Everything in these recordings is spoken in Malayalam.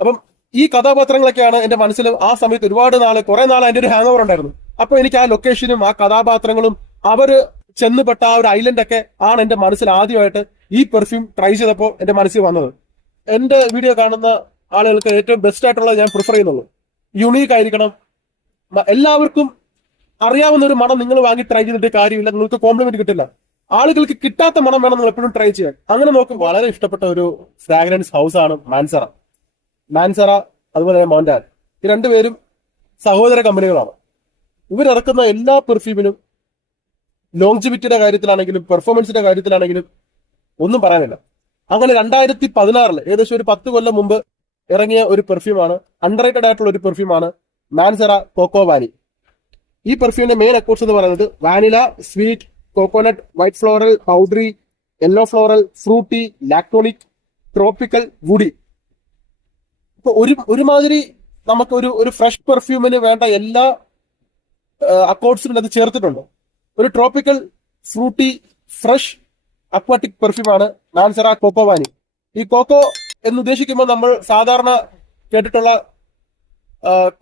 അപ്പം ഈ കഥാപാത്രങ്ങളൊക്കെയാണ് എന്റെ മനസ്സിൽ ആ സമയത്ത് ഒരുപാട് നാൾ കുറെ നാൾ അതിന്റെ ഒരു ഹാങ് ഓവർ ഉണ്ടായിരുന്നു. അപ്പൊ എനിക്ക് ആ ലൊക്കേഷനും ആ കഥാപാത്രങ്ങളും അവർ ചെന്നുപെട്ട ആ ഒരു ഐലൻഡ് ഒക്കെ ആണ് എന്റെ മനസ്സിൽ ആദ്യമായിട്ട് ഈ പെർഫ്യൂം ട്രൈ ചെയ്തപ്പോൾ എന്റെ മനസ്സിൽ വന്നത്. എന്റെ വീഡിയോ കാണുന്ന ആളുകൾക്ക് ഏറ്റവും ബെസ്റ്റ് ആയിട്ടുള്ളത് ഞാൻ പ്രിഫർ ചെയ്യുന്നുള്ളൂ. യുണീക്ക് ആയിരിക്കണം. എല്ലാവർക്കും അറിയാവുന്ന ഒരു മണം നിങ്ങൾ വാങ്ങി ട്രൈ ചെയ്തിട്ട് കാര്യമില്ല നിങ്ങൾക്ക് കോംപ്ലിമെന്റ് കിട്ടില്ല. ആളുകൾക്ക് കിട്ടാത്ത മണം വേണം നിങ്ങൾ എപ്പോഴും ട്രൈ ചെയ്യാൻ അങ്ങനെ നോക്കും വളരെ ഇഷ്ടപ്പെട്ട ഒരു ഫ്രാഗ്രൻസ് ഹൗസ് ആണ് മാൻസറ മാൻസറ അതുപോലെ തന്നെ മോൻഡാൻ ഈ രണ്ടുപേരും സഹോദര കമ്പനികളാണ്. ഇവരിറക്കുന്ന എല്ലാ പെർഫ്യൂമിനും ലോങ്ജിവിറ്റിയുടെ കാര്യത്തിലാണെങ്കിലും പെർഫോമൻസിന്റെ കാര്യത്തിലാണെങ്കിലും ഒന്നും പറയാനില്ല. അങ്ങനെ രണ്ടായിരത്തി പതിനാറിൽ ഏകദേശം ഒരു പത്ത് കൊല്ലം മുമ്പ് ഇറങ്ങിയ ഒരു പെർഫ്യൂമാണ് അണ്ടറേറ്റഡ് ആയിട്ടുള്ള ഒരു പെർഫ്യൂമാണ് മാൻസറ കോക്കോ വാലി ഈ പെർഫ്യൂമിന്റെ മെയിൻ അക്കോർഡ്സ് എന്ന് പറയുന്നത് vanilla sweet coconut white floral powdery yellow floral fruity lactonic tropical woody ഇപ്പൊ ഒരു ഒരുമാതിരി നമുക്ക് ഒരു ഒരു ഫ്രഷ് പെർഫ്യൂമിന് വേണ്ട എല്ലാ അക്കോർഡ്സിനും അത് ചേർത്തിട്ടുണ്ട്. ഒരു ട്രോപ്പിക്കൽ ഫ്രൂട്ടി ഫ്രഷ് അക്വാട്ടിക് പെർഫ്യൂമാണ് നാൻസറ കോക്കോവാനി ഈ കോക്കോ എന്ന് ഉദ്ദേശിക്കുമ്പോൾ നമ്മൾ സാധാരണ കേട്ടിട്ടുള്ള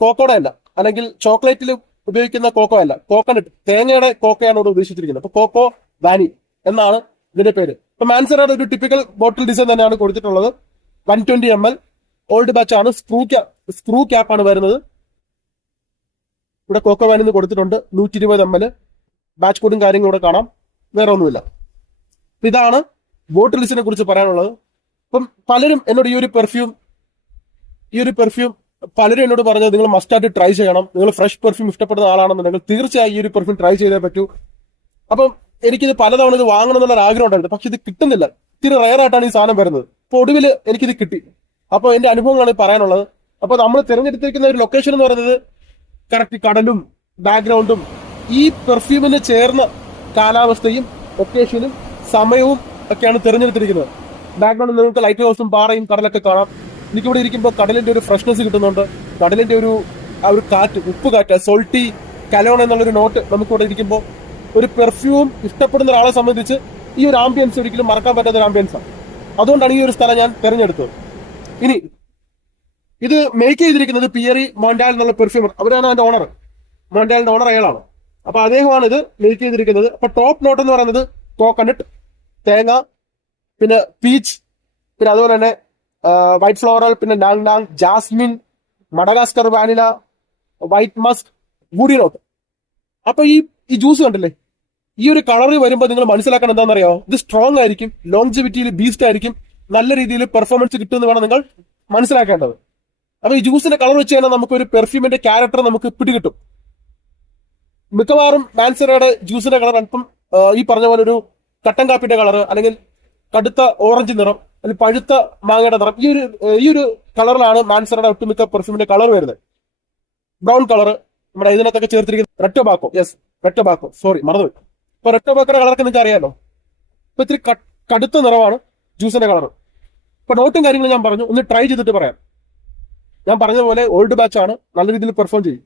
കോക്കോടെ അല്ല. അല്ലെങ്കിൽ ചോക്ലേറ്റിൽ ഉപയോഗിക്കുന്ന കോക്കോ അല്ല. കോക്കനട്ട് തേങ്ങയുടെ കോക്കയാണ് ഇവിടെ ഉദ്ദേശിച്ചിരിക്കുന്നത്. അപ്പൊ കോക്കോ വാനി എന്നാണ് ഇതിന്റെ പേര്. ഇപ്പൊ മാൻസറയുടെ ഒരു ടിപ്പിക്കൽ ബോട്ടിൽ ഡിസൈൻ തന്നെയാണ് കൊടുത്തിട്ടുള്ളത്. One twenty M L old batch ആണ്. സ്ക്രൂ ക്യാപ്പ് സ്ക്രൂ ക്യാപ്പ് ആണ് വരുന്നത്. ഇവിടെ കോക്കോ വാനിന്ന് കൊടുത്തിട്ടുണ്ട്. നൂറ്റി ഇരുപത് എം എൽ ബാച്ച് കോഡും കാര്യങ്ങളും ഇവിടെ കാണാം. വേറെ ഒന്നുമില്ല. ഇതാണ് ബോട്ടിൽ ലിസ്റ്റിനെ കുറിച്ച് പറയാനുള്ളത്. ഇപ്പം പലരും എന്നോട് ഈ ഒരു പെർഫ്യൂം ഈ ഒരു പെർഫ്യൂം പലരും എന്നോട് പറഞ്ഞത് നിങ്ങൾ മസ്റ്റായിട്ട് ട്രൈ ചെയ്യണം. നിങ്ങൾ ഫ്രഷ് പെർഫ്യൂം ഇഷ്ടപ്പെടുന്ന ആളാണെന്നുണ്ടെങ്കിൽ തീർച്ചയായും ഈ ഒരു പെർഫ്യൂം ട്രൈ ചെയ്തേ പറ്റൂ. അപ്പം എനിക്കിത് പലതവണ ഇത് വാങ്ങണം എന്നുള്ള ആഗ്രഹം ഉണ്ടായിരുന്നു. പക്ഷെ ഇത് കിട്ടുന്നില്ല. ഇത്തിരി റയർ ആയിട്ടാണ് ഈ സാധനം വരുന്നത്. അപ്പൊ ഒടുവിൽ എനിക്കിത് കിട്ടി. അപ്പൊ എന്റെ അനുഭവങ്ങളാണ് പറയാനുള്ളത്. അപ്പോൾ നമ്മൾ തിരഞ്ഞെടുത്തിരിക്കുന്ന ഒരു ലൊക്കേഷൻ എന്ന് പറയുന്നത് കറക്റ്റ് കടലും ബാക്ക്ഗ്രൗണ്ടും ഈ പെർഫ്യൂമിന് ചേർന്ന കാലാവസ്ഥയും ഒക്കേഷനും സമയവും ഒക്കെയാണ് തിരഞ്ഞെടുത്തിരിക്കുന്നത്. ബാക്ക്ഗ്രൗണ്ടിൽ നിങ്ങൾക്ക് ലൈറ്റ് ഹൗസും പാറയും കടലൊക്കെ കാണാം. എനിക്കിവിടെ ഇരിക്കുമ്പോൾ കടലിന്റെ ഒരു ഫ്രഷ്നെസ് കിട്ടുന്നുണ്ട്. കടലിന്റെ ഒരു ആ ഒരു കാറ്റ് ഉപ്പ് കാറ്റ് സോൾട്ടി കലോൺ എന്നുള്ളൊരു നോട്ട് നമുക്കിവിടെ ഇരിക്കുമ്പോൾ ഒരു പെർഫ്യൂം ഇഷ്ടപ്പെടുന്ന ഒരാളെ സംബന്ധിച്ച് ഈ ഒരു ആംബിയൻസ് ഒരിക്കലും മറക്കാൻ പറ്റാത്ത ഒരു ആംബിയൻസാണ് അതുകൊണ്ടാണ് ഈ ഒരു സ്ഥലം ഞാൻ തിരഞ്ഞെടുത്തത്. ഇനി ഇത് മേക്ക് ചെയ്തിരിക്കുന്നത് പിയറി മോണ്ടാൽ എന്നുള്ള പെർഫ്യൂമർ അവരാണ് അതിന്റെ ഓണർ മോണ്ടാലിന്റെ ഓണർ അയാളാണ്. അപ്പൊ അദ്ദേഹമാണ് ഇത് മേക്ക് ചെയ്തിരിക്കുന്നത്. അപ്പൊ ടോപ്പ് നോട്ട് എന്ന് പറയുന്നത് കോക്കനട്ട് തേങ്ങ പിന്നെ പീച്ച് പിന്നെ അതുപോലെ തന്നെ വൈറ്റ് ഫ്ലോറൽ പിന്നെ നാങ് നാങ് jasmine Madagascar vanilla white musk woody note അപ്പൊ ഈ ഈ ജ്യൂസ് കണ്ടില്ലേ? ഈ ഒരു കളർ വരുമ്പോൾ നിങ്ങൾ മനസ്സിലാക്കണം എന്താണെന്നറിയോ? ഇത് സ്ട്രോങ് ആയിരിക്കും ലോങ്ജിവിറ്റിയിൽ ബീസ്റ്റ് ആയിരിക്കും. നല്ല രീതിയിൽ പെർഫോമൻസ് കിട്ടുമെന്ന് വേണം നിങ്ങൾ മനസ്സിലാക്കേണ്ടത്. അപ്പൊ ഈ ജ്യൂസിന്റെ കളർ വെച്ച് കഴിഞ്ഞാൽ നമുക്ക് ഒരു പെർഫ്യൂമിന്റെ ക്യാരക്ടർ നമുക്ക് പിടികിട്ടും. മിക്കവാറും മാൻസറയുടെ ജ്യൂസിന്റെ കളർ അല്പം ഈ പറഞ്ഞ പോലെ ഒരു കട്ടൻ കാപ്പിന്റെ കളർ അല്ലെങ്കിൽ കടുത്ത ഓറഞ്ച് നിറം അല്ലെങ്കിൽ പഴുത്ത മാങ്ങയുടെ നിറം ഈ ഒരു ഈ ഒരു കളറിലാണ് മാൻസറയുടെ ഒട്ടുമിക്ക പെർഫ്യൂമിന്റെ കളർ വരുന്നത്. ബ്രൗൺ കളർ നമ്മുടെ ഇതിനകത്തൊക്കെ ചേർത്തിരിക്കുന്നത് red tobacco yes red tobacco sorry മറന്നുപോയി. ഇപ്പൊ റെഡ് ടൊബാക്കോയുടെ കളറൊക്കെ നിങ്ങൾക്ക് അറിയാലോ ഇപ്പൊ ഇത്തിരി കടുത്ത നിറമാണ്. ജ്യൂസിന്റെ കളർ ഇപ്പൊ നോട്ടും കാര്യങ്ങളും ഞാൻ പറഞ്ഞു. ഒന്ന് ട്രൈ ചെയ്തിട്ട് പറയാം. ഞാൻ പറഞ്ഞ പോലെ ഓൾഡ് ബാച്ച് ആണ്. നല്ല രീതിയിൽ പെർഫോം ചെയ്യും.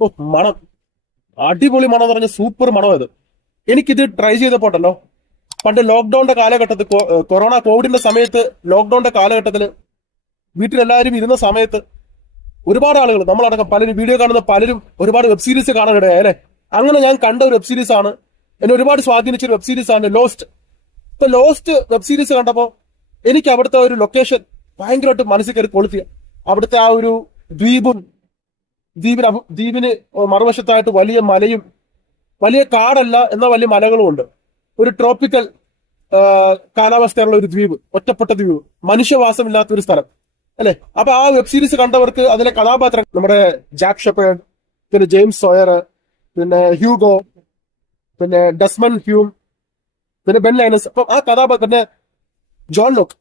ഓ മണം. അടിപൊളി മണം എന്ന് പറഞ്ഞ സൂപ്പർ മണം ഇത് എനിക്കിത് ട്രൈ ചെയ്തപ്പോട്ടല്ലോ പണ്ട് ലോക്ക്ഡൌണിന്റെ കാലഘട്ടത്തിൽ കൊറോണ കോവിഡിന്റെ സമയത്ത് ലോക്ക്ഡൌണിന്റെ കാലഘട്ടത്തിൽ വീട്ടിലെല്ലാവരും ഇരുന്ന സമയത്ത് ഒരുപാട് ആളുകൾ നമ്മളടക്കം പലരും വീഡിയോ കാണുന്ന പലരും ഒരുപാട് വെബ് സീരീസ് കാണാനിടയായി അല്ലെ? അങ്ങനെ ഞാൻ കണ്ട ഒരു വെബ് സീരീസ് ആണ്. എന്നെ ഒരുപാട് സ്വാധീനിച്ച ഒരു വെബ് സീരീസ് ആണ് ലോസ്റ്റ് ഇപ്പൊ ലോസ്റ്റ് വെബ് സീരീസ് കണ്ടപ്പോ എനിക്ക് അവിടുത്തെ ഒരു ലൊക്കേഷൻ ഭയങ്കരമായിട്ട് മനസ്സിൽ കയറി കൊളുത്തിയ അവിടുത്തെ ആ ഒരു ദ്വീപും ദ്വീപിന് ദ്വീപിന് മറുവശത്തായിട്ട് വലിയ മലയും വലിയ കാടല്ല എന്ന വലിയ മലകളും ഉണ്ട്. ഒരു ട്രോപ്പിക്കൽ കാലാവസ്ഥയുള്ള ഒരു ദ്വീപ് ഒറ്റപ്പെട്ട ദ്വീപ് മനുഷ്യവാസമില്ലാത്ത ഒരു സ്ഥലം. അല്ലെ? അപ്പൊ ആ വെബ് സീരീസ് കണ്ടവർക്ക് അതിലെ കഥാപാത്രം നമ്മുടെ ജാക്ക് ഷെപ്പേഡ് പിന്നെ ജെയിംസ് സോയർ പിന്നെ ഹ്യൂഗോ പിന്നെ ഡസ്മൻ ഹ്യൂം പിന്നെ ബെൻ ലൈനസ്. അപ്പം ആ കഥാപാത്രം പിന്നെ ജോൺ ലോക്ക്.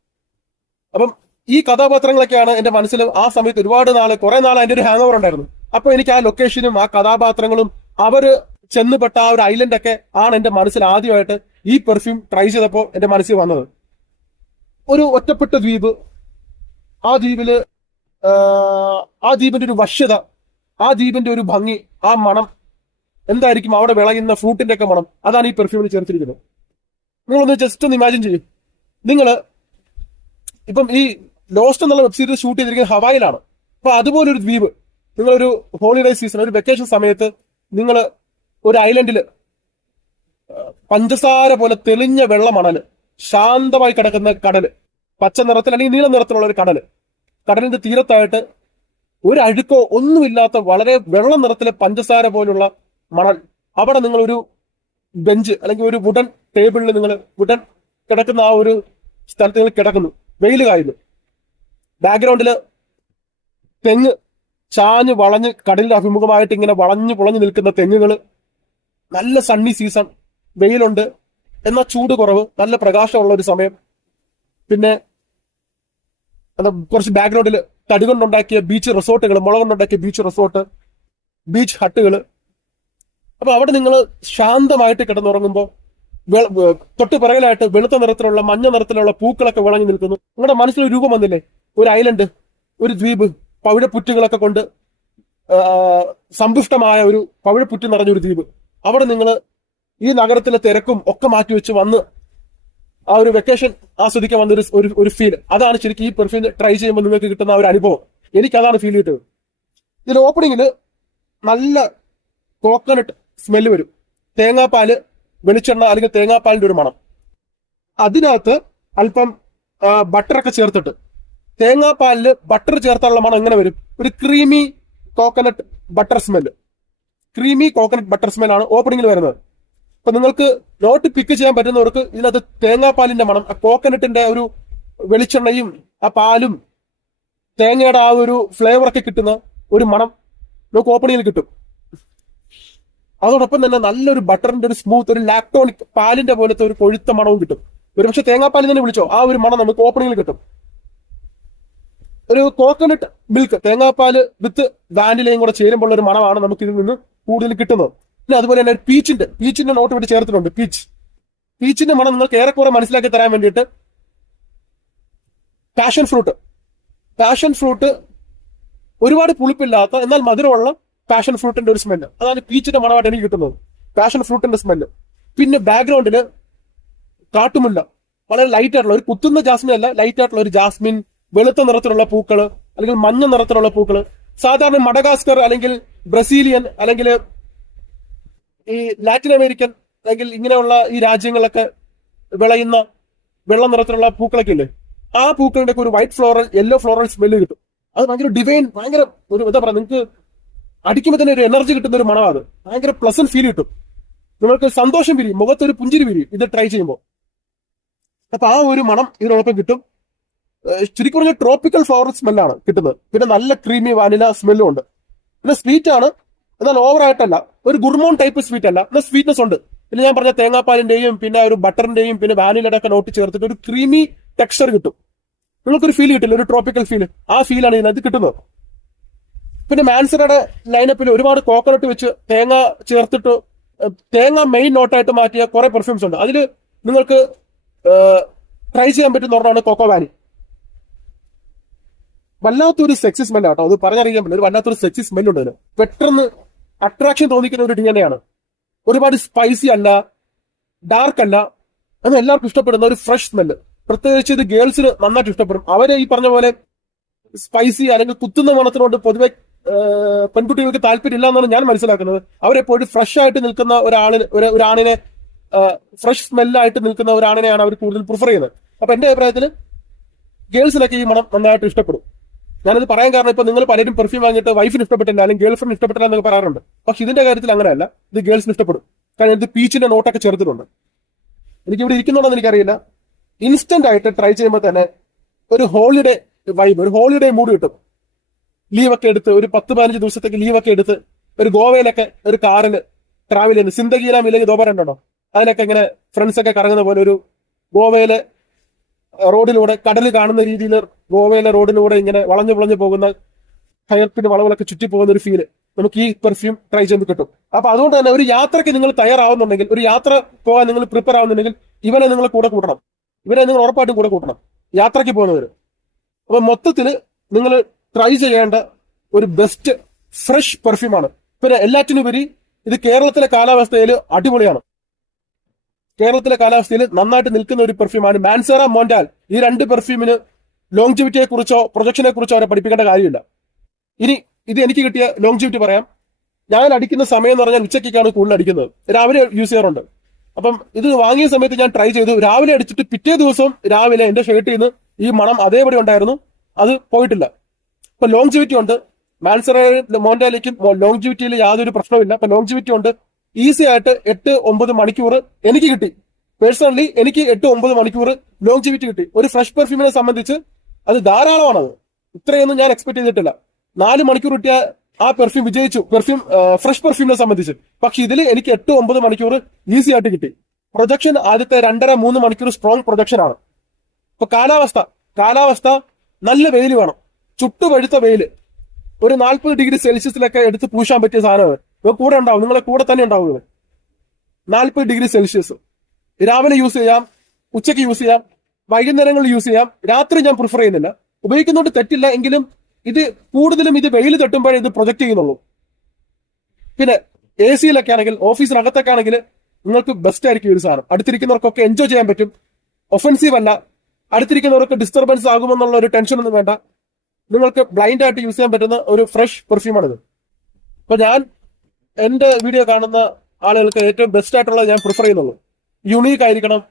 അപ്പം ഈ കഥാപാത്രങ്ങളൊക്കെയാണ് എന്റെ മനസ്സിൽ ആ സമയത്ത് ഒരുപാട് നാൾ കുറെ നാൾ അതിന്റെ ഒരു ഹാങ് ഓവർ ഉണ്ടായിരുന്നു. അപ്പൊ എനിക്ക് ആ ലൊക്കേഷനും ആ കഥാപാത്രങ്ങളും അവർ ചെന്നുപെട്ട ആ ഒരു ഐലൻഡ് ഒക്കെ ആണ് എന്റെ മനസ്സിൽ ആദ്യമായിട്ട് ഈ പെർഫ്യൂം ട്രൈ ചെയ്തപ്പോൾ എന്റെ മനസ്സിൽ വന്നത്. ഒരു ഒറ്റപ്പെട്ട ദ്വീപ് ആ ദ്വീപിൽ ആ, ദ്വീപിന്റെ ഒരു വശ്യത ആ ദ്വീപിന്റെ ഒരു ഭംഗി ആ മണം എന്തായിരിക്കും അവിടെ വിളയുന്ന ഫ്രൂട്ടിന്റെ ഒക്കെ മണം? അതാണ് ഈ പെർഫ്യൂമിൽ ചേർത്തിരിക്കുന്നത്. നിങ്ങളൊന്ന് ജസ്റ്റ് ഒന്ന് ഇമാജിൻ ചെയ്യും. നിങ്ങൾ ഇപ്പം ഈ ലോസ്റ്റ് എന്നുള്ള വെബ് സീരീസ് ഷൂട്ട് ചെയ്തിരിക്കുന്ന ഹവായിലാണ്. അപ്പൊ അതുപോലെ ഒരു ദ്വീപ് നിങ്ങളൊരു ഹോളിഡേ സീസൺ ഒരു വെക്കേഷൻ സമയത്ത് നിങ്ങൾ ഒരു ഐലൻഡിൽ പഞ്ചസാര പോലെ തെളിഞ്ഞ വെള്ള ശാന്തമായി കിടക്കുന്ന കടൽ പച്ച നിറത്തിൽ അല്ലെങ്കിൽ നീല നിറത്തിലുള്ള ഒരു കടൽ കടലിന്റെ തീരത്തായിട്ട് ഒരു അഴുക്കോ ഒന്നുമില്ലാത്ത വളരെ വെള്ളം നിറത്തിലെ പഞ്ചസാര പോലുള്ള മണൽ. അവിടെ നിങ്ങൾ ഒരു ബെഞ്ച് അല്ലെങ്കിൽ ഒരു വുഡൻ ടേബിളിൽ നിങ്ങൾ വുഡൻ കിടക്കുന്ന ആ ഒരു സ്ഥലത്ത് നിങ്ങൾ കിടക്കുന്നു. വെയിൽ കായുന്നു. ബാക്ക്ഗ്രൗണ്ടിൽ തെങ്ങ് ചാഞ്ഞ് വളഞ്ഞ് കടലിന്റെ അഭിമുഖമായിട്ട് ഇങ്ങനെ വളഞ്ഞു പുളഞ്ഞു നിൽക്കുന്ന തെങ്ങുകൾ നല്ല സണ്ണി സീസൺ വെയിലുണ്ട്. എന്നാൽ ചൂട് കുറവ് നല്ല പ്രകാശമുള്ള ഒരു സമയം. പിന്നെ കുറച്ച് ബാക്ക്ഗ്രൗണ്ടിൽ തടി കൊണ്ടുണ്ടാക്കിയ ബീച്ച് റിസോർട്ടുകൾ മുള കൊണ്ടുണ്ടാക്കിയ ബീച്ച് റിസോർട്ട് ബീച്ച് ഹട്ടുകൾ അപ്പൊ അവിടെ നിങ്ങൾ ശാന്തമായിട്ട് കിടന്നുറങ്ങുമ്പോൾ തൊട്ട് പിറകിലായിട്ട് വെളുത്ത നിറത്തിലുള്ള മഞ്ഞ നിറത്തിലുള്ള പൂക്കളൊക്കെ വിളഞ്ഞു നിൽക്കുന്നു. നിങ്ങളുടെ മനസ്സിൽ രൂപം വന്നില്ലേ? ഒരു ഐലൻഡ് ഒരു ദ്വീപ് പവിഴപ്പുറ്റുകളൊക്കെ കൊണ്ട് സമ്പുഷ്ടമായ ഒരു പവിഴപ്പുറ്റ് നിറഞ്ഞൊരു ദ്വീപ്. അവിടെ നിങ്ങൾ ഈ നഗരത്തിലെ തിരക്കും ഒക്കെ മാറ്റിവെച്ച് വന്ന് ആ ഒരു വെക്കേഷൻ ആസ്വദിക്കാൻ വന്ന ഒരു ഒരു ഫീൽ അതാണ് ശരിക്കും ഈ പെർഫ്യൂം ട്രൈ ചെയ്യുമ്പോൾ നിങ്ങൾക്ക് കിട്ടുന്ന ഒരു അനുഭവം. എനിക്ക് അതാണ് ഫീൽ കിട്ടുന്നത് ഇതിൽ ഓപ്പണിങ്ങിൽ നല്ല കോക്കനട്ട് സ്മെല്ല് വരും. തേങ്ങാപ്പാൽ വെളിച്ചെണ്ണ അല്ലെങ്കിൽ തേങ്ങാപ്പാലിന്റെ ഒരു മണം. അതിനകത്ത് അല്പം ബട്ടറൊക്കെ ചേർത്തിട്ട് തേങ്ങാപ്പാലിൽ ബട്ടർ ചേർത്താനുള്ള മണം എങ്ങനെ വരും? ഒരു creamy coconut butter smell creamy coconut butter സ്മെല്ലാണ് ഓപ്പണിങ്ങിൽ വരുന്നത്. അപ്പൊ നിങ്ങൾക്ക് നോട്ട് പിക്ക് ചെയ്യാൻ പറ്റുന്നവർക്ക് ഇതിനകത്ത് തേങ്ങാപ്പാലിന്റെ മണം കോക്കനട്ടിന്റെ ഒരു വെളിച്ചെണ്ണയും ആ പാലും തേങ്ങയുടെ ആ ഒരു ഫ്ലേവർ ഒക്കെ കിട്ടുന്ന ഒരു മണം നമുക്ക് ഓപ്പണിയിൽ കിട്ടും. അതോടൊപ്പം തന്നെ നല്ലൊരു ബട്ടറിന്റെ ഒരു സ്മൂത്ത് ഒരു ലാക്ടോണിക് പാലിന്റെ പോലത്തെ ഒരു കൊഴുത്ത മണവും കിട്ടും. ഒരു പക്ഷെ തേങ്ങാപ്പാലിൽ തന്നെ വിളിച്ചോ ആ ഒരു മണം നമുക്ക് ഓപ്പണിങ്ങിൽ കിട്ടും. ഒരു കോക്കനട്ട് മിൽക്ക് തേങ്ങാപ്പാൽ വിത്ത് വാനിലയും കൂടെ ചേരുമ്പോൾ ഒരു മണമാണ് നമുക്ക് ഇതിൽ നിന്ന് കൂടുതൽ കിട്ടുന്നത്. പിന്നെ അതുപോലെ തന്നെ പീച്ചിന്റെ പീച്ചിന്റെ നോട്ട് ഇവിടെ ചേർത്തിട്ടുണ്ട് പീച്ച് പീച്ചിന്റെ മണം നിങ്ങൾക്ക് ഏറെക്കുറെ മനസ്സിലാക്കി തരാൻ വേണ്ടിയിട്ട് പാഷൻ ഫ്രൂട്ട് പാഷൻ ഫ്രൂട്ട് ഒരുപാട് പുളിപ്പില്ലാത്ത എന്നാൽ മധുരമുള്ള പാഷൻ ഫ്രൂട്ടിന്റെ ഒരു സ്മെല്ല് അതാണ് പീച്ചിന്റെ മണമായിട്ട് എനിക്ക് കിട്ടുന്നത്. പാഷൻ ഫ്രൂട്ടിന്റെ സ്മെല്ല് പിന്നെ ബാക്ക്ഗ്രൗണ്ടിൽ കാട്ടുമുല്ല. വളരെ ലൈറ്റ് ആയിട്ടുള്ള ഒരു കുത്തുന്ന ജാസ്മിൻ അല്ല ലൈറ്റ് ആയിട്ടുള്ള ഒരു ജാസ്മിൻ വെളുത്ത നിറത്തിലുള്ള പൂക്കൾ അല്ലെങ്കിൽ മഞ്ഞ നിറത്തിലുള്ള പൂക്കൾ. സാധാരണ മഡഗാസ്കർ അല്ലെങ്കിൽ ബ്രസീലിയൻ അല്ലെങ്കിൽ ഈ ലാറ്റിൻ അമേരിക്കൻ അല്ലെങ്കിൽ ഇങ്ങനെയുള്ള ഈ രാജ്യങ്ങളൊക്കെ വിളയുന്ന വെള്ള നിറത്തിലുള്ള പൂക്കളൊക്കെ ഇല്ലേ ആ പൂക്കളുടെ ഒരു white floral yellow floral smell കിട്ടും. അത് ഭയങ്കര ഡിവൈൻ ഭയങ്കര ഒരു എന്താ പറയാ നിങ്ങൾക്ക് അടിക്കുമ്പോൾ തന്നെ ഒരു എനർജി കിട്ടുന്ന ഒരു മണമാണ്. ഭയങ്കര പ്ലസന്റ് ഫീൽ കിട്ടും. നിങ്ങൾക്ക് സന്തോഷം വിരിയും മുഖത്തൊരു പുഞ്ചിരി വിരിയും ഇത് ട്രൈ ചെയ്യുമ്പോൾ. അപ്പൊ ആ ഒരു മണം ഇതിനോടൊപ്പം കിട്ടും. ശരിക്കും ചുരുക്കി പറഞ്ഞ ട്രോപ്പിക്കൽ ഫ്ലവർ സ്മെല്ലാണ് കിട്ടുന്നത്. പിന്നെ നല്ല ക്രീമി വാനില സ്മെല്ലും ഉണ്ട്. പിന്നെ സ്വീറ്റ് ആണ്. എന്നാൽ ഓവർ ആയിട്ടല്ല. ഒരു ഗുർമോൺ ടൈപ്പ് സ്വീറ്റ് അല്ല. എന്നാൽ സ്വീറ്റ്നെസ് ഉണ്ട്. പിന്നെ ഞാൻ പറഞ്ഞ തേങ്ങാപ്പാലിന്റെയും പിന്നെ ഒരു ബട്ടറിന്റെയും പിന്നെ വാനിലയുടെ ഒക്കെ നോട്ട് ചേർത്തിട്ട് ഒരു ക്രീമി ടെക്സ്ചർ കിട്ടും. നിങ്ങൾക്കൊരു ഫീൽ കിട്ടില്ല ഒരു ട്രോപ്പിക്കൽ ഫീൽ ആ ഫീലാണ് ഇതിനകത്ത് കിട്ടുന്നത്. പിന്നെ മാൻസറയുടെ ലൈനപ്പിൽ ഒരുപാട് കോക്കനട്ട് വെച്ച് തേങ്ങ ചേർത്തിട്ട് തേങ്ങ മെയിൻ നോട്ടായിട്ട് മാറ്റിയ കുറെ പെർഫ്യൂംസ് ഉണ്ട്. അതിൽ നിങ്ങൾക്ക് ട്രൈ ചെയ്യാൻ പറ്റുന്ന ഒരെണ്ണമാണ് കോക്കോ വാനി വല്ലാത്തൊരു സെക്സി സ്മെല്ലാണ് കേട്ടോ. അത് പറഞ്ഞറിയാൻ പറ്റില്ല. ഒരു വല്ലാത്തൊരു സെക്സി സ്മെല്ലുണ്ട് അതിന്. പെട്ടെന്ന് അട്രാക്ഷൻ തോന്നിക്കുന്ന ഒരു ഡി എൻ ഒരുപാട് സ്പൈസി അല്ല ഡാർക്ക് അല്ല അത് എല്ലാവർക്കും ഇഷ്ടപ്പെടുന്ന ഒരു ഫ്രഷ് സ്മെല്ല് പ്രത്യേകിച്ച് ഇത് ഗേൾസിന് നന്നായിട്ട് ഇഷ്ടപ്പെടും. അവരെ ഈ പറഞ്ഞ പോലെ സ്പൈസി അല്ലെങ്കിൽ കുത്തുന്ന മണത്തിനോട് പൊതുവെ പെൺകുട്ടികൾക്ക് താല്പര്യമില്ല എന്നാണ് ഞാൻ മനസ്സിലാക്കുന്നത്. അവരെപ്പോഴും ഫ്രഷ് ആയിട്ട് നിൽക്കുന്ന ഒരാളിന് ഒരു ഒരാണിനെ ഫ്രഷ് സ്മെല്ലായിട്ട് നിൽക്കുന്ന ഒരാണിനെയാണ് അവർ കൂടുതൽ പ്രിഫർ ചെയ്യുന്നത്. അപ്പൊ എന്റെ അഭിപ്രായത്തിൽ ഗേൾസിനൊക്കെ ഈ മണം നന്നായിട്ട് ഇഷ്ടപ്പെടും. ഞാനത് പറയാൻ കാരണം ഇപ്പൊ നിങ്ങൾ പലരും പെർഫ്യൂം വാങ്ങിയിട്ട് വൈഫിന് ഇഷ്ടപ്പെട്ടില്ല അല്ലെങ്കിൽ ഗേൾ ഫ്രണ്ട് ഇഷ്ടപ്പെട്ടില്ല എന്നൊക്കെ പറയാറുണ്ട്. പക്ഷെ ഇതിന്റെ കാര്യത്തിൽ അങ്ങനെയല്ല. ഇത് ഗേൾസിന് ഇഷ്ടപ്പെടും. കാരണം ഇത് പീച്ചിന്റെ നോട്ടൊക്കെ ചേർത്തിട്ടുണ്ട്. എനിക്ക് ഇവിടെ ഇരിക്കുന്നുണ്ടോന്ന് എനിക്കറിയില്ല. ഇൻസ്റ്റന്റ് ആയിട്ട് ട്രൈ ചെയ്യുമ്പോൾ തന്നെ ഒരു ഹോളിഡേ വൈബ് ഒരു ഹോളിഡേ മൂഡ് കിട്ടും. ലീവൊക്കെ എടുത്ത് ഒരു പത്ത് പതിനഞ്ച് ദിവസത്തേക്ക് ലീവൊക്കെ എടുത്ത് ഒരു ഗോവയിലൊക്കെ ഒരു കാറിൽ ട്രാവൽ ചെയ്യുന്നു. സിന്ദഗീരാം ഇല്ലെങ്കിൽ ദോബറുണ്ടോ അതിനൊക്കെ ഇങ്ങനെ ഫ്രണ്ട്സൊക്കെ കറങ്ങുന്ന പോലെ ഒരു ഗോവയിലെ റോഡിലൂടെ കടൽ കാണുന്ന രീതിയിൽ ഗോവയിലെ റോഡിലൂടെ ഇങ്ങനെ വളഞ്ഞു വളഞ്ഞു പോകുന്ന ഹയർപ്പിന് വളവുകളൊക്കെ ചുറ്റി പോകുന്ന ഒരു ഫീൽ നമുക്ക് ഈ പെർഫ്യൂം ട്രൈ ചെയ്ത് കിട്ടും. അപ്പൊ അതുകൊണ്ട് തന്നെ ഒരു യാത്രയ്ക്ക് നിങ്ങൾ തയ്യാറാവുന്നുണ്ടെങ്കിൽ ഒരു യാത്ര പോകാൻ നിങ്ങൾ പ്രിപ്പയർ ആവുന്നുണ്ടെങ്കിൽ ഇവനെ നിങ്ങൾ കൂടെ കൂട്ടണം. ഇവരെ നിങ്ങൾ ഉറപ്പായിട്ടും കൂടെ കൂട്ടണം. യാത്രയ്ക്ക് പോകുന്നവർ അപ്പൊ മൊത്തത്തിൽ നിങ്ങൾ ട്രൈ ചെയ്യേണ്ട ഒരു ബെസ്റ്റ് ഫ്രഷ് പെർഫ്യൂമാണ് പിന്നെ എല്ലാറ്റിനുപരി ഇത് കേരളത്തിലെ കാലാവസ്ഥയിൽ അടിപൊളിയാണ്. കേരളത്തിലെ കാലാവസ്ഥയിൽ നന്നായിട്ട് നിൽക്കുന്ന ഒരു പെർഫ്യൂമാണ് മാൻസേറ മോൻഡാൽ ഈ രണ്ട് പെർഫ്യൂമിന് ലോങ്ജിവിറ്റിയെ കുറിച്ചോ പ്രൊജക്ഷനെ കുറിച്ചോ അവരെ പഠിപ്പിക്കേണ്ട കാര്യമില്ല. ഇനി ഇത് എനിക്ക് കിട്ടിയ ലോങ്ജിവിറ്റി പറയാം. ഞാൻ അടിക്കുന്ന സമയം എന്ന് പറഞ്ഞാൽ ഉച്ചയ്ക്കാണ് കൂടുതൽ അടിക്കുന്നത്. രാവിലെ യൂസ് ചെയ്യാറുണ്ട്. അപ്പം ഇത് വാങ്ങിയ സമയത്ത് ഞാൻ ട്രൈ ചെയ്തു. രാവിലെ അടിച്ചിട്ട് പിറ്റേ ദിവസം രാവിലെ എന്റെ ഷർട്ടിൽ നിന്ന് ഈ മണം അതേപടി ഉണ്ടായിരുന്നു. അത് പോയിട്ടില്ല. ഇപ്പൊ ലോങ്ജിവിറ്റി ഉണ്ട്. മാൻസറ മോൻഡാലേക്കും ലോങ്ജിവിറ്റിയിൽ യാതൊരു പ്രശ്നമില്ല ഇപ്പൊ ലോങ്ജിവിറ്റി ഉണ്ട്. ഈസി ആയിട്ട് എട്ട് ഒമ്പത് മണിക്കൂർ എനിക്ക് കിട്ടി. പേഴ്സണലി എനിക്ക് എട്ട് ഒമ്പത് മണിക്കൂർ ലോങ്ജിവിറ്റി കിട്ടി. ഒരു ഫ്രഷ് പെർഫ്യൂമിനെ സംബന്ധിച്ച് അത് ധാരാളമാണത്. ഇത്രയൊന്നും ഞാൻ എക്സ്പെക്ട് ചെയ്തിട്ടില്ല. നാല് മണിക്കൂർ കിട്ടിയ ആ പെർഫ്യൂം വിജയിച്ചു. പെർഫ്യൂം ഫ്രഷ് പെർഫ്യൂമിനെ സംബന്ധിച്ച്. പക്ഷെ ഇതിൽ എനിക്ക് എട്ട് ഒമ്പത് മണിക്കൂർ ഈസി ആയിട്ട് കിട്ടി. പ്രൊജക്ഷൻ ആദ്യത്തെ രണ്ടര മൂന്ന് മണിക്കൂർ സ്ട്രോങ് പ്രൊജക്ഷൻ ആണ്. ഇപ്പൊ കാലാവസ്ഥ. കാലാവസ്ഥ നല്ല വെയിൽ വേണം. ചുട്ടുപഴുത്ത വെയിൽ ഒരു നാൽപ്പത് ഡിഗ്രി സെൽഷ്യസിലൊക്കെ എടുത്ത് പൂശാൻ പറ്റിയ സാധനമാണ്. ഇപ്പൊ കൂടെ ഉണ്ടാവും. നിങ്ങളെ കൂടെ തന്നെ ഉണ്ടാവും ഇത് നാൽപ്പത് ഡിഗ്രി സെൽഷ്യസ്. രാവിലെ യൂസ് ചെയ്യാം ഉച്ചയ്ക്ക് യൂസ് ചെയ്യാം വൈകുന്നേരങ്ങളിൽ യൂസ് ചെയ്യാം. രാത്രി ഞാൻ പ്രിഫർ ചെയ്യുന്നില്ല. ഉപയോഗിക്കുന്നതുകൊണ്ട് തെറ്റില്ല എങ്കിലും ഇത് കൂടുതലും ഇത് വെയിൽ തട്ടുമ്പോഴേ ഇത് പ്രൊജക്ട് ചെയ്യുന്നുള്ളൂ. പിന്നെ എ സിയിലൊക്കെ ആണെങ്കിൽ ഓഫീസിനകത്തൊക്കെ ആണെങ്കിൽ നിങ്ങൾക്ക് ബെസ്റ്റ് ആയിരിക്കും ഒരു സാധനം. അടുത്തിരിക്കുന്നവർക്കൊക്കെ എൻജോയ് ചെയ്യാൻ പറ്റും. ഒഫൻസീവ് അല്ല. അടുത്തിരിക്കുന്നവർക്ക് ഡിസ്റ്റർബൻസ് ആകുമെന്നുള്ള ഒരു ടെൻഷൻ ഒന്നും വേണ്ട. നിങ്ങൾക്ക് ബ്ലൈൻഡ് ആയിട്ട് യൂസ് ചെയ്യാൻ പറ്റുന്ന ഒരു ഫ്രഷ് പെർഫ്യൂമാണിത് അപ്പൊ ഞാൻ എന്റെ വീഡിയോ കാണുന്ന ആളുകൾക്ക് ഏറ്റവും ബെസ്റ്റ് ആയിട്ടുള്ള ഞാൻ പ്രിഫർ ചെയ്യുന്നുള്ളൂ. യുണീക്ക് ആയിരിക്കണം.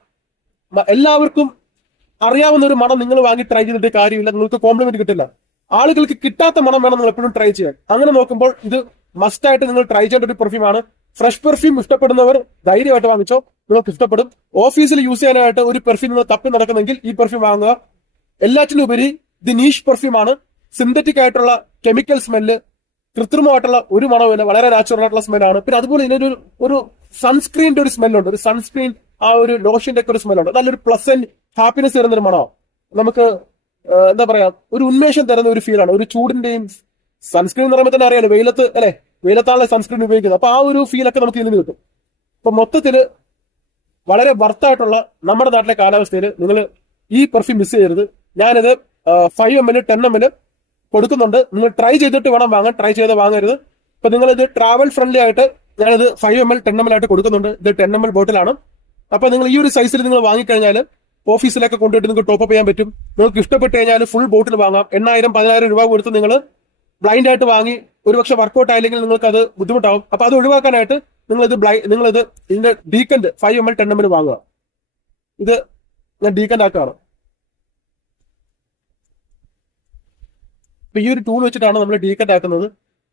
എല്ലാവർക്കും അറിയാവുന്ന ഒരു മണം നിങ്ങൾ വാങ്ങി ട്രൈ ചെയ്തിട്ട് കാര്യമില്ല നിങ്ങൾക്ക് കോംപ്ലിമെന്റ് കിട്ടില്ല. ആളുകൾക്ക് കിട്ടാത്ത മണം വേണം നിങ്ങൾ എപ്പോഴും ട്രൈ ചെയ്യാൻ. അങ്ങനെ നോക്കുമ്പോൾ ഇത് മസ്റ്റ് ആയിട്ട് നിങ്ങൾ ട്രൈ ചെയ്യേണ്ട ഒരു പെർഫ്യൂമാണ് ഫ്രഷ് പെർഫ്യൂം ഇഷ്ടപ്പെടുന്നവർ ധൈര്യമായിട്ട് വാങ്ങിച്ചോ. നിങ്ങൾക്ക് ഇഷ്ടപ്പെടും. ഓഫീസിൽ യൂസ് ചെയ്യാനായിട്ട് ഒരു പെർഫ്യൂം നിങ്ങൾ തപ്പി നടക്കുന്നെങ്കിൽ ഈ പെർഫ്യൂം വാങ്ങുക. എല്ലാറ്റിനുപരി ദി നീഷ് പെർഫ്യൂം ആണ്. സിന്തറ്റിക് ആയിട്ടുള്ള കെമിക്കൽ സ്മെല്ല് കൃത്രിമമായിട്ടുള്ള ഒരു മണവുമില്ല വളരെ നാച്ചുറൽ ആയിട്ടുള്ള സ്മെല്ലാണ് പിന്നെ അതുപോലെ ഇതിനൊരു ഒരു സൺസ്ക്രീനിന്റെ ഒരു സ്മെല്ലുണ്ട് ഒരു സൺസ്ക്രീൻ ആ ഒരു ലോഷന്റെ ഒക്കെ ഒരു സ്മെല്ലുണ്ട് നല്ലൊരു പ്ലസന്റ് ഹാപ്പിനെസ് തരുന്ന ഒരു മണമാണ് നമുക്ക് എന്താ പറയാ ഒരു ഉന്മേഷം തരുന്ന ഒരു ഫീലാണ് ഒരു ചൂടിന്റെയും സൺസ്ക്രീൻ എന്ന് പറയുമ്പോൾ തന്നെ അറിയാലോ വെയിലത്ത് അല്ലെ? വെയിലത്താണ് സൺസ്ക്രീൻ ഉപയോഗിക്കുന്നത്. അപ്പൊ ആ ഒരു ഫീൽ ഒക്കെ നമുക്ക് ഇതിൽ കിട്ടും. അപ്പൊ മൊത്തത്തിൽ വളരെ വർത്തായിട്ടുള്ള നമ്മുടെ നാട്ടിലെ കാലാവസ്ഥയിൽ നിങ്ങൾ ഈ പെർഫ്യൂം മിസ് ചെയ്യരുത്. ഞാനിത് five M L ten M L കൊടുക്കുന്നുണ്ട്. നിങ്ങൾ ട്രൈ ചെയ്തിട്ട് വേണം വാങ്ങാൻ. ട്രൈ ചെയ്ത് വാങ്ങരുത്. ഇപ്പൊ നിങ്ങൾ ഇത് ട്രാവൽ ഫ്രണ്ട്ലി ആയിട്ട് ഞാനിത് five M L ten M L ആയിട്ട് കൊടുക്കുന്നുണ്ട്. ഇത് ടെൻ എം എൽ ബോട്ടിലാണ് അപ്പൊ നിങ്ങൾ ഈ ഒരു സൈസിൽ നിങ്ങൾ വാങ്ങിക്കഴിഞ്ഞാൽ ഓഫീസിലൊക്കെ കൊണ്ടുപോയിട്ട് നിങ്ങൾക്ക് ടോപ്പ് ചെയ്യാൻ പറ്റും. നിങ്ങൾക്ക് ഇഷ്ടപ്പെട്ട് കഴിഞ്ഞാൽ ഫുൾ ബോട്ടിൽ വാങ്ങാം. എണ്ണായിരം പതിനായിരം രൂപ കൊടുത്ത് നിങ്ങൾ ബ്ലൈൻഡ് ആയിട്ട് വാങ്ങി ഒരുപക്ഷെ വർക്കൗട്ട് ആയില്ലെങ്കിൽ നിങ്ങൾക്ക് അത് ബുദ്ധിമുട്ടാവും. അപ്പൊ അത് ഒഴിവാക്കാനായിട്ട് നിങ്ങൾ ഇത് ബ്ലൈ നിങ്ങൾ ഇത് ഇതിന്റെ decant five M L ten M L വാങ്ങുക. ഇത് ഞാൻ ഡീക്കൻഡ് ആക്കുകയാണ്. അപ്പൊ ഈ ഒരു ടൂൾ വെച്ചിട്ടാണ് നമ്മൾ ഡീക്കറ്റ് ആക്കുന്നത്.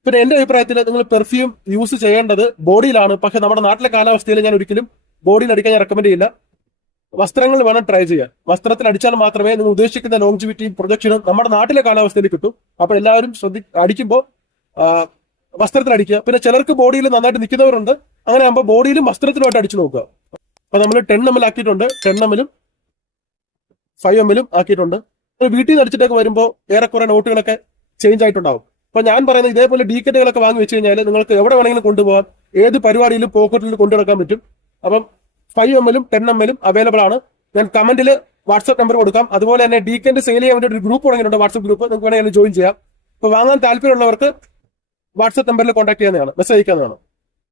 പിന്നെ എന്റെ അഭിപ്രായത്തിൽ നിങ്ങൾ പെർഫ്യൂം യൂസ് ചെയ്യേണ്ടത് ബോഡിയിലാണ് പക്ഷെ നമ്മുടെ നാട്ടിലെ കാലാവസ്ഥയിൽ ഞാൻ ഒരിക്കലും ബോഡിയിൽ അടിക്കാൻ ഞാൻ റെക്കമെൻഡ് ചെയ്യില്ല. വസ്ത്രങ്ങൾ വേണം ട്രൈ ചെയ്യാൻ. വസ്ത്രത്തിൽ അടിച്ചാൽ മാത്രമേ നിങ്ങൾ ഉദ്ദേശിക്കുന്ന ലോങ്ജിവിറ്റിയും പ്രൊജക്ഷനും നമ്മുടെ നാട്ടിലെ കാലാവസ്ഥയിൽ കിട്ടും. അപ്പൊ എല്ലാവരും ശ്രദ്ധി അടിക്കുമ്പോൾ വസ്ത്രത്തിൽ അടിക്കുക. പിന്നെ ചിലർക്ക് ബോഡിയിൽ നന്നായിട്ട് നിൽക്കുന്നവരുണ്ട്. അങ്ങനെ ആകുമ്പോൾ ബോഡിയിലും വസ്ത്രത്തിലുമായിട്ട് അടിച്ചു നോക്കുക. അപ്പൊ നമ്മൾ ടെൻ എം എൽ ആക്കിയിട്ടുണ്ട്. ടെൻ എം എല്ലും ഫൈവ് എം എല്ലും ആക്കിയിട്ടുണ്ട്. വീട്ടിൽ നിന്ന് അടിച്ചിട്ടൊക്കെ വരുമ്പോൾ ഏറെക്കുറെ നോട്ടുകളൊക്കെ ചേഞ്ച് ആയിട്ടുണ്ടാവും. അപ്പൊ ഞാൻ പറയുന്നത് ഇതേപോലെ ഡീക്കറ്റുകളൊക്കെ വാങ്ങി വെച്ച് കഴിഞ്ഞാൽ നിങ്ങൾക്ക് എവിടെ വേണമെങ്കിലും കൊണ്ടുപോകാം. ഏത് പരിപാടിയിലും പോക്കറ്റിൽ കൊണ്ടുനടക്കാൻ പറ്റും. അപ്പം ഫൈവ് എം എല്ലും ടെൻ എം എല്ലും അവൈലബിൾ ആണ്. ഞാൻ കമന്റിൽ വാട്സ്ആപ്പ് നമ്പർ കൊടുക്കാം. അതുപോലെ തന്നെ ഡീക്കന്റ് സെയിൽ ചെയ്യാൻ വേണ്ടി ഒരു ഗ്രൂപ്പ് തുടങ്ങിയിട്ടുണ്ട് വാട്സ്ആപ്പ് ഗ്രൂപ്പ് നിങ്ങൾക്ക് വേണമെങ്കിൽ ജോയിൻ ചെയ്യാം. അപ്പൊ വാങ്ങാൻ താല്പര്യമുള്ളവർക്ക് വാട്സ്ആപ്പ് നമ്പറിൽ കോൺടാക്ട് ചെയ്യുന്നതാണ് മെസ്സേജ് അയക്കാവുന്നതാണ്